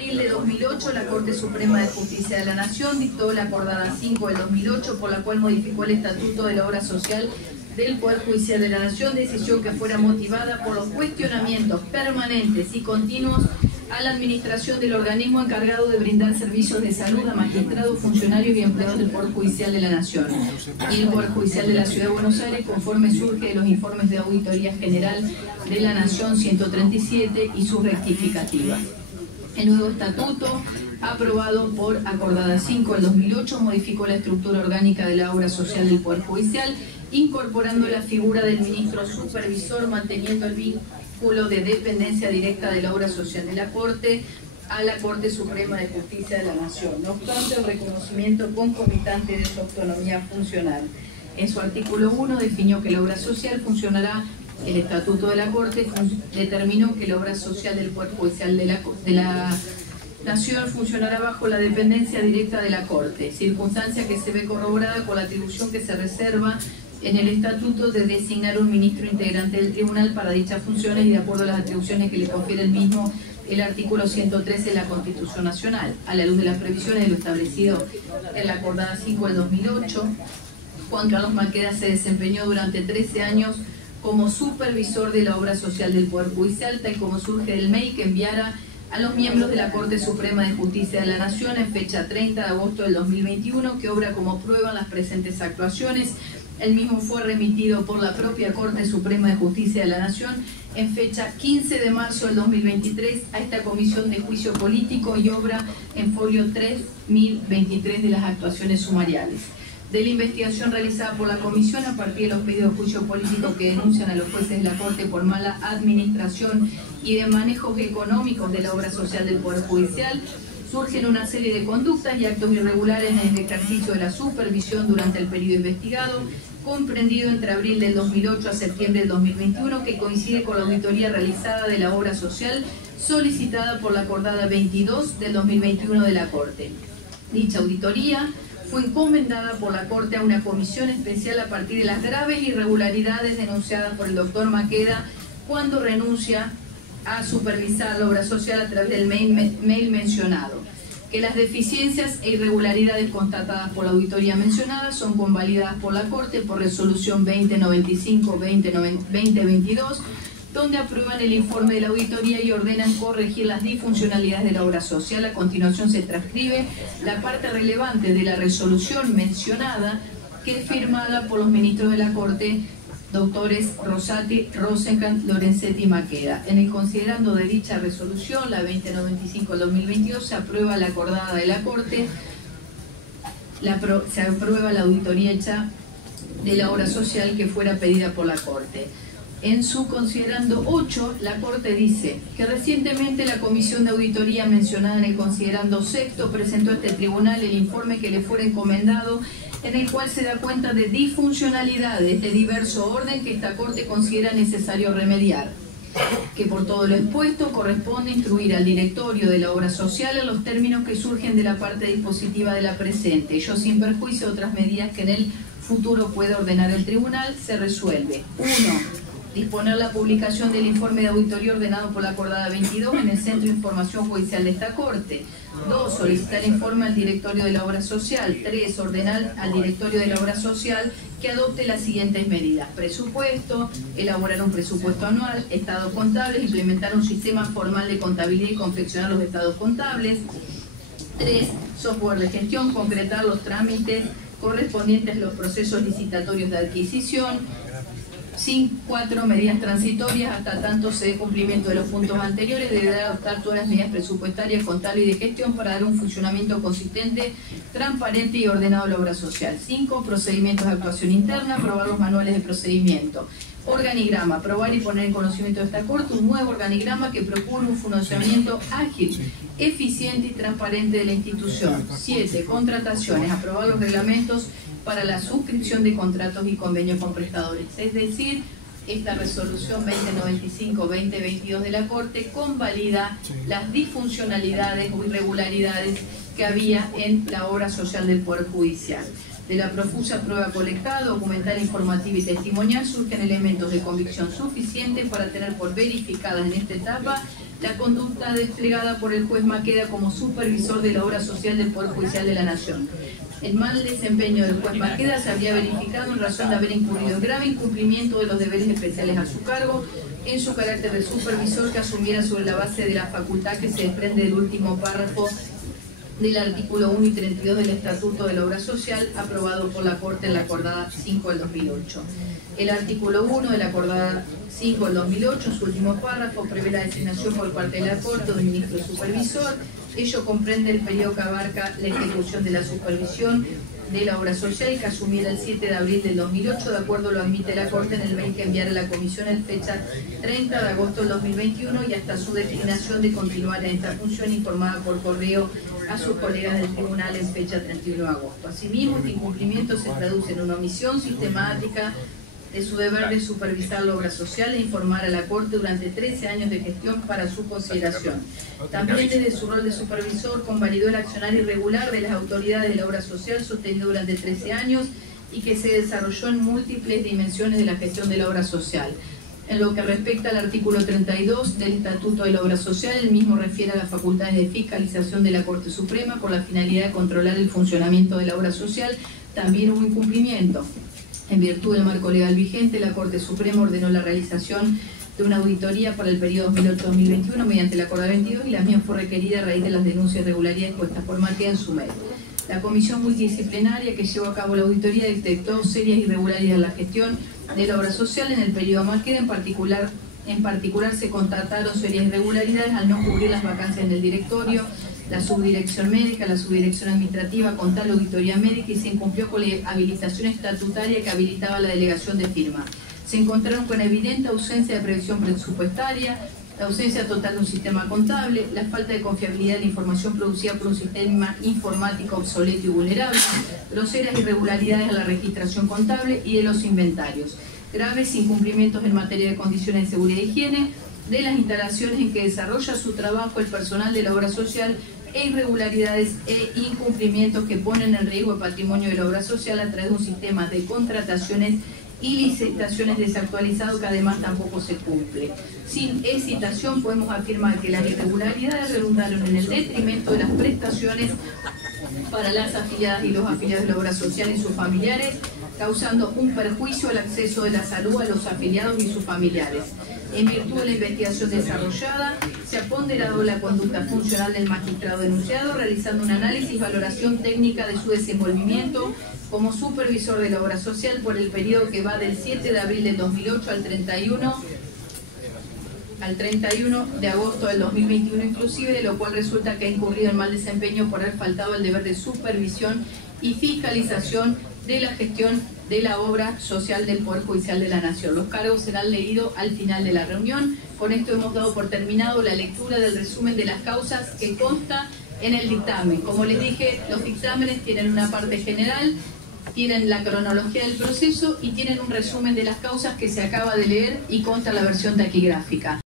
abril de 2008, la Corte Suprema de Justicia de la Nación dictó la acordada 5 del 2008, por la cual modificó el Estatuto de la Obra Social del Poder Judicial de la Nación, decisión que fuera motivada por los cuestionamientos permanentes y continuos a la administración del organismo encargado de brindar servicios de salud a magistrados, funcionarios y empleados del Poder Judicial de la Nación y el Poder Judicial de la Ciudad de Buenos Aires, conforme surge de los informes de Auditoría General de la Nación 137 y sus rectificativas. El nuevo estatuto, aprobado por acordada 5 del 2008, modificó la estructura orgánica de la obra social del Poder Judicial, incorporando la figura del ministro supervisor, manteniendo el vínculo de dependencia directa de la obra social de la Corte a la Corte Suprema de Justicia de la Nación, no obstante el reconocimiento concomitante de su autonomía funcional. En su artículo 1 definió que la obra social funcionará. El Estatuto de la Corte determinó que la obra social del Poder Judicial de la Nación funcionará bajo la dependencia directa de la Corte, circunstancia que se ve corroborada con la atribución que se reserva en el Estatuto de designar un ministro integrante del Tribunal para dichas funciones y de acuerdo a las atribuciones que le confiere el mismo el artículo 113 de la Constitución Nacional. A la luz de las previsiones de lo establecido en la acordada 5 del 2008, Juan Carlos Maqueda se desempeñó durante 13 años como supervisor de la obra social del Poder Judicial, tal como surge del MEI que enviara a los miembros de la Corte Suprema de Justicia de la Nación en fecha 30 de agosto del 2021, que obra como prueba las presentes actuaciones. El mismo fue remitido por la propia Corte Suprema de Justicia de la Nación en fecha 15 de marzo del 2023 a esta Comisión de Juicio Político y obra en folio 3023 de las actuaciones sumariales. De la investigación realizada por la Comisión a partir de los pedidos de juicio político que denuncian a los jueces de la Corte por mala administración y de manejos económicos de la obra social del Poder Judicial, surgen una serie de conductas y actos irregulares en el ejercicio de la supervisión durante el periodo investigado, comprendido entre abril del 2008 a septiembre del 2021, que coincide con la auditoría realizada de la obra social solicitada por la acordada 22 del 2021 de la Corte. Dicha auditoría fue encomendada por la Corte a una comisión especial a partir de las graves irregularidades denunciadas por el doctor Maqueda cuando renuncia a supervisar la obra social a través del mail mencionado, que las deficiencias e irregularidades constatadas por la auditoría mencionada son convalidadas por la Corte por resolución 2095-2022, donde aprueban el informe de la auditoría y ordenan corregir las disfuncionalidades de la obra social. A continuación se transcribe la parte relevante de la resolución mencionada, que es firmada por los ministros de la Corte, doctores Rosati, Rosenkrantz, Lorenzetti y Maqueda. En el considerando de dicha resolución, la 2095-2022, se aprueba la acordada de la Corte, se aprueba la auditoría hecha de la obra social que fuera pedida por la Corte. En su considerando 8, la Corte dice que recientemente la Comisión de Auditoría mencionada en el considerando 6 presentó a este tribunal el informe que le fuera encomendado, en el cual se da cuenta de disfuncionalidades de diverso orden que esta Corte considera necesario remediar, que por todo lo expuesto corresponde instruir al directorio de la obra social en los términos que surgen de la parte dispositiva de la presente, ello sin perjuicio de otras medidas que en el futuro pueda ordenar el tribunal. Se resuelve: 1. Disponer la publicación del informe de auditoría ordenado por la acordada 22 en el Centro de Información Judicial de esta Corte. 2. Solicitar informe al directorio de la obra social. 3. Ordenar al directorio de la obra social que adopte las siguientes medidas: presupuesto, elaborar un presupuesto anual, estados contables, implementar un sistema formal de contabilidad y confeccionar los estados contables. 3. Software de gestión, concretar los trámites correspondientes a los procesos licitatorios de adquisición. 4. Medidas transitorias, hasta tanto se dé cumplimiento de los puntos anteriores, deberá adoptar todas las medidas presupuestarias, contables y de gestión para dar un funcionamiento consistente, transparente y ordenado a la obra social. 5. Procedimientos de actuación interna, aprobar los manuales de procedimiento. Organigrama, aprobar y poner en conocimiento de esta Corte un nuevo organigrama que procure un funcionamiento ágil, eficiente y transparente de la institución. 7. Contrataciones, aprobar los reglamentos para la suscripción de contratos y convenios con prestadores. Es decir, esta resolución 2095-2022 de la Corte convalida las disfuncionalidades o irregularidades que había en la obra social del Poder Judicial. De la profusa prueba colectada, documental, informativa y testimonial surgen elementos de convicción suficientes para tener por verificadas en esta etapa la conducta desplegada por el juez Maqueda como supervisor de la obra social del Poder Judicial de la Nación. El mal desempeño del juez Maqueda se habría verificado en razón de haber incurrido en grave incumplimiento de los deberes especiales a su cargo, en su carácter de supervisor que asumiera sobre la base de la facultad que se desprende del último párrafo del artículo 1 y 32 del Estatuto de la Obra Social, aprobado por la Corte en la acordada 5 del 2008. El artículo 1 de la acordada 5 del 2008, en su último párrafo, prevé la designación por parte de la Corte de un ministro supervisor. Ello comprende el periodo que abarca la ejecución de la supervisión de la obra social que asumiera el 7 de abril del 2008, de acuerdo lo admite la Corte en el mail que enviara a la Comisión en fecha 30 de agosto del 2021 y hasta su designación de continuar en esta función informada por correo a sus colegas del tribunal en fecha 31 de agosto. Asimismo, este incumplimiento se traduce en una omisión sistemática de su deber de supervisar la obra social e informar a la Corte durante 13 años de gestión para su consideración. También desde su rol de supervisor convalidó el accionar irregular de las autoridades de la obra social sostenido durante 13 años y que se desarrolló en múltiples dimensiones de la gestión de la obra social. En lo que respecta al artículo 32 del Estatuto de la Obra Social, el mismo refiere a las facultades de fiscalización de la Corte Suprema con la finalidad de controlar el funcionamiento de la obra social. También hubo incumplimiento. En virtud del marco legal vigente, la Corte Suprema ordenó la realización de una auditoría para el periodo 2008-2021 mediante la Acordada 22 y la misma fue requerida a raíz de las denuncias de irregularidades puestas por Maqueda en su mail. La comisión multidisciplinaria que llevó a cabo la auditoría detectó serias irregularidades en la gestión de la obra social en el periodo Maqueda. En particular se constataron serias irregularidades al no cubrir las vacancias en el directorio, la subdirección médica, la subdirección administrativa con tal auditoría médica y se incumplió con la habilitación estatutaria que habilitaba la delegación de firma. Se encontraron con evidente ausencia de previsión presupuestaria, la ausencia total de un sistema contable, la falta de confiabilidad de la información producida por un sistema informático obsoleto y vulnerable, groseras irregularidades en la registración contable y de los inventarios, graves incumplimientos en materia de condiciones de seguridad e higiene, de las instalaciones en que desarrolla su trabajo el personal de la obra social e irregularidades e incumplimientos que ponen en riesgo el patrimonio de la obra social a través de un sistema de contrataciones y licitaciones desactualizado que además tampoco se cumple. Sin hesitación podemos afirmar que las irregularidades redundaron en el detrimento de las prestaciones para las afiliadas y los afiliados de la obra social y sus familiares, causando un perjuicio al acceso de la salud a los afiliados y sus familiares. En virtud de la investigación desarrollada, se ha ponderado la conducta funcional del magistrado denunciado, realizando un análisis y valoración técnica de su desenvolvimiento como supervisor de la obra social por el periodo que va del 7 de abril del 2008 al 31 de agosto del 2021 inclusive, de lo cual resulta que ha incurrido en mal desempeño por haber faltado el deber de supervisión y fiscalización de la gestión de la obra social del Poder Judicial de la Nación. Los cargos serán leídos al final de la reunión. Con esto hemos dado por terminado la lectura del resumen de las causas que consta en el dictamen. Como les dije, los dictámenes tienen una parte general, tienen la cronología del proceso y tienen un resumen de las causas que se acaba de leer y consta la versión taquigráfica.